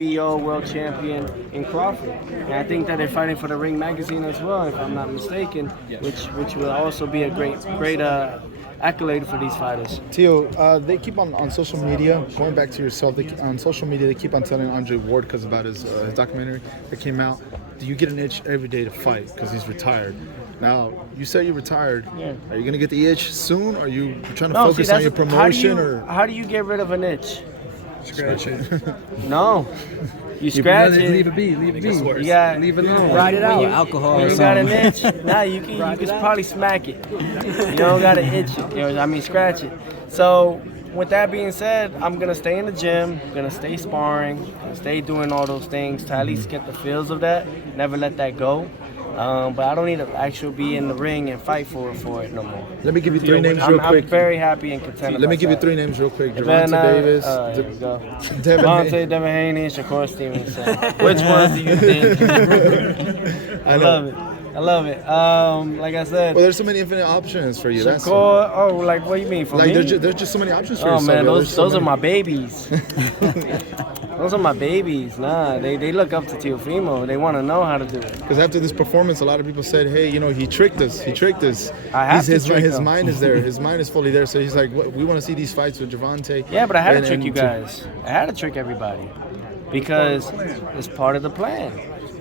BO world champion in Crawford. And I think that they're fighting for the Ring magazine as well, if I'm not mistaken, which will also be a great accolade for these fighters. Teo, they keep on social media, going back to yourself, on social media, they keep on telling Andre Ward about his documentary that came out. Do you get an itch every day to fight because he's retired? Now, you said you're retired. Yeah. Are you going to get the itch soon? Are you trying to focus on your promotion? How do you get rid of an itch? Scratch it. No. You scratch it. Leave it be. Leave it be. You got leave it alone. Ride it out. Alcohol. When Or you got an something. itch, nah, you can probably smack it. You don't gotta itch it. Scratch it. So with that being said, I'm gonna stay in the gym, gonna stay sparring, gonna stay doing all those things to at least get the feels of that. Never let that go. But I don't need to actually be in the ring and fight for it no more. Let me give you three names real quick. I'm very happy and content. Let me give you three names real quick. Gervonta Davis. There we go. Devin Haney, and Shakur Stevenson. Which ones do you think? I love it. Like I said. Well, there's so many infinite options for you. Shakur, like what do you mean for me? There's just so many options for you. Oh man, those are my babies. Those are my babies. Nah, they look up to Teofimo. They want to know how to do it. Because after this performance, a lot of people said, hey, he tricked us. He tricked us. His mind is there. His mind is fully there. So he's like, we want to see these fights with Gervonta. Yeah, but I had to trick you guys. I had to trick everybody. Because it's part of the plan.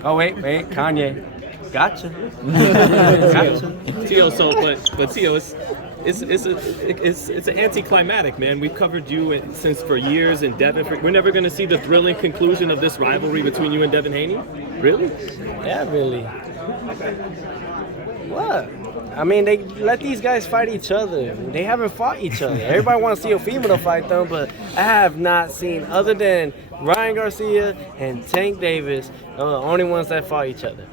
Oh, wait, Kanye. Gotcha. Teo, but Teo, it's an anticlimactic, man. We've covered you since for years in Devin. We're never going to see the thrilling conclusion of this rivalry between you and Devin Haney? Really? Yeah, really. What? I mean, they let these guys fight each other. They haven't fought each other. Everybody wants Teofimo to fight them, but I have not seen, other than Ryan Garcia and Tank Davis, the only ones that fought each other.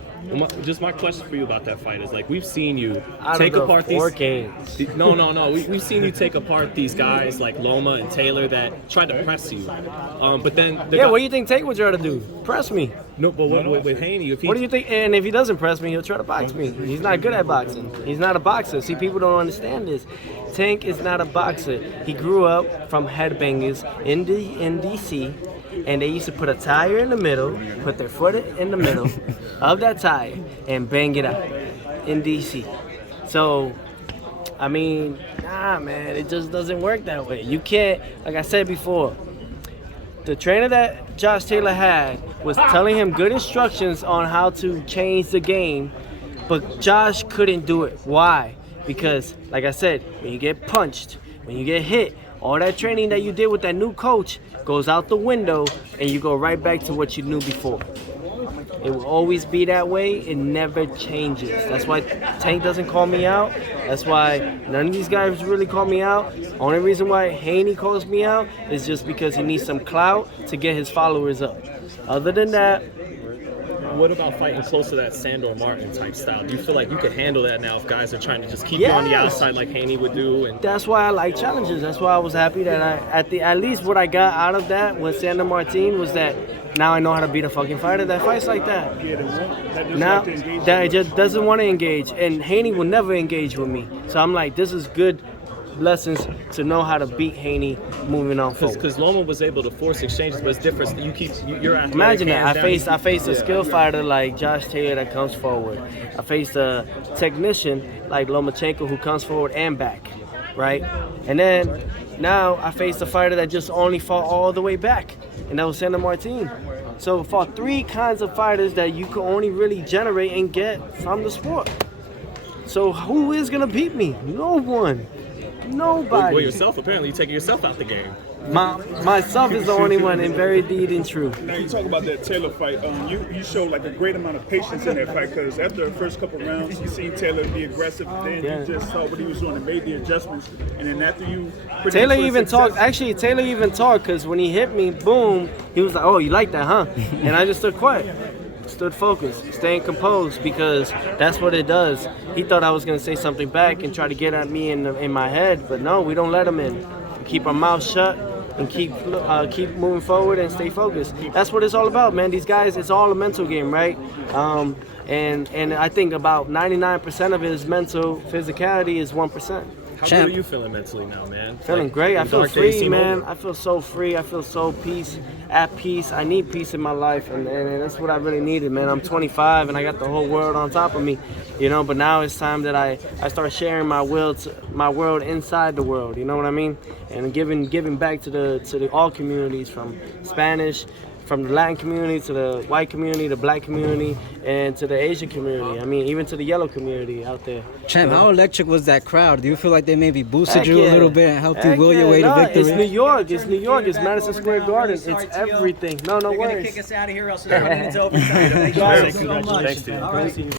Just my question for you about that fight is, like, we've seen you take apart these games. No. We've seen you take apart these guys like Loma and Taylor that tried to press you. But then what do you think Tank would try to do? Press me? No, but with Haney, what do you think? And if he doesn't press me, he'll try to box me. He's not good at boxing. He's not a boxer. See, people don't understand this. Tank is not a boxer. He grew up from headbangers in DC. And they used to put a tire in the middle, put their foot in the middle of that tire, and bang it out in DC. So, I mean, nah, man, it just doesn't work that way. You can't, like I said before, the trainer that Josh Taylor had was telling him good instructions on how to change the game, but Josh couldn't do it. Why? Because, like I said, when you get punched, when you get hit, all that training that you did with that new coach goes out the window, and you go right back to what you knew before. It will always be that way. It never changes. That's why Tank doesn't call me out. That's why none of these guys really call me out. Only reason why Haney calls me out is just because he needs some clout to get his followers up. Other than that, what about fighting close to that Sandor Martin type style? Do you feel like you could handle that now if guys are trying to just keep you on the outside like Haney would do? And that's why I like challenges. That's why I was happy that at least what I got out of that with Sandor Martin was that now I know how to beat a fucking fighter that fights like that. Now that it just doesn't want to engage, and Haney will never engage with me. So I'm like, this is good lessons to know how to beat Haney moving on forward. Because Loma was able to force exchanges, but it's different. You're imagine that. I faced a skill fighter like Josh Taylor that comes forward. I faced a technician like Lomachenko who comes forward and back, right? And then now I faced a fighter that just only fought all the way back, and that was Sandor Martin. So I fought three kinds of fighters that you can only really generate and get from the sport. So who is gonna beat me? No one. Nobody. Well, yourself, apparently you're taking yourself out the game. Myself is the only one, and very deed and true. Now you talk about that Taylor fight. You showed like a great amount of patience in that fight, because after the first couple rounds, you seen Taylor be aggressive. Then you just saw what he was doing and made the adjustments. And then after you, Taylor even talked. Actually, Taylor even talked, because when he hit me, boom, he was like, "Oh, you like that, huh?" And I just stood quiet. Stood focused, staying composed, because that's what it does. He thought I was going to say something back and try to get at me in my head, but no, we don't let him in. We keep our mouth shut and keep moving forward and stay focused. That's what it's all about, man. These guys, it's all a mental game, right? And I think about 99% of his mental physicality is 1%. How Champ. good are you feeling mentally now, man? Feeling Like, great. I the feel dark days free, seem man. over. I feel so free. I feel so at peace. I need peace in my life, and that's what I really needed, man. I'm 25, and I got the whole world on top of me, you know. But now it's time that I start sharing my world inside the world. You know what I mean? And giving back to the all communities, from Spanish, from the Latin community to the white community, the black community, and to the Asian community. I mean, even to the yellow community out there. Champ, how electric was that crowd? Do you feel like they maybe boosted Heck you a yeah. little bit and helped you Heck will your yeah. way to No, victory? It's New York. It's New York. It's Madison Square Garden. It's everything. No They're gonna worries. kick us out of here, else it's running into overtime. Thank you Guys, so much. Thanks, dude. All right.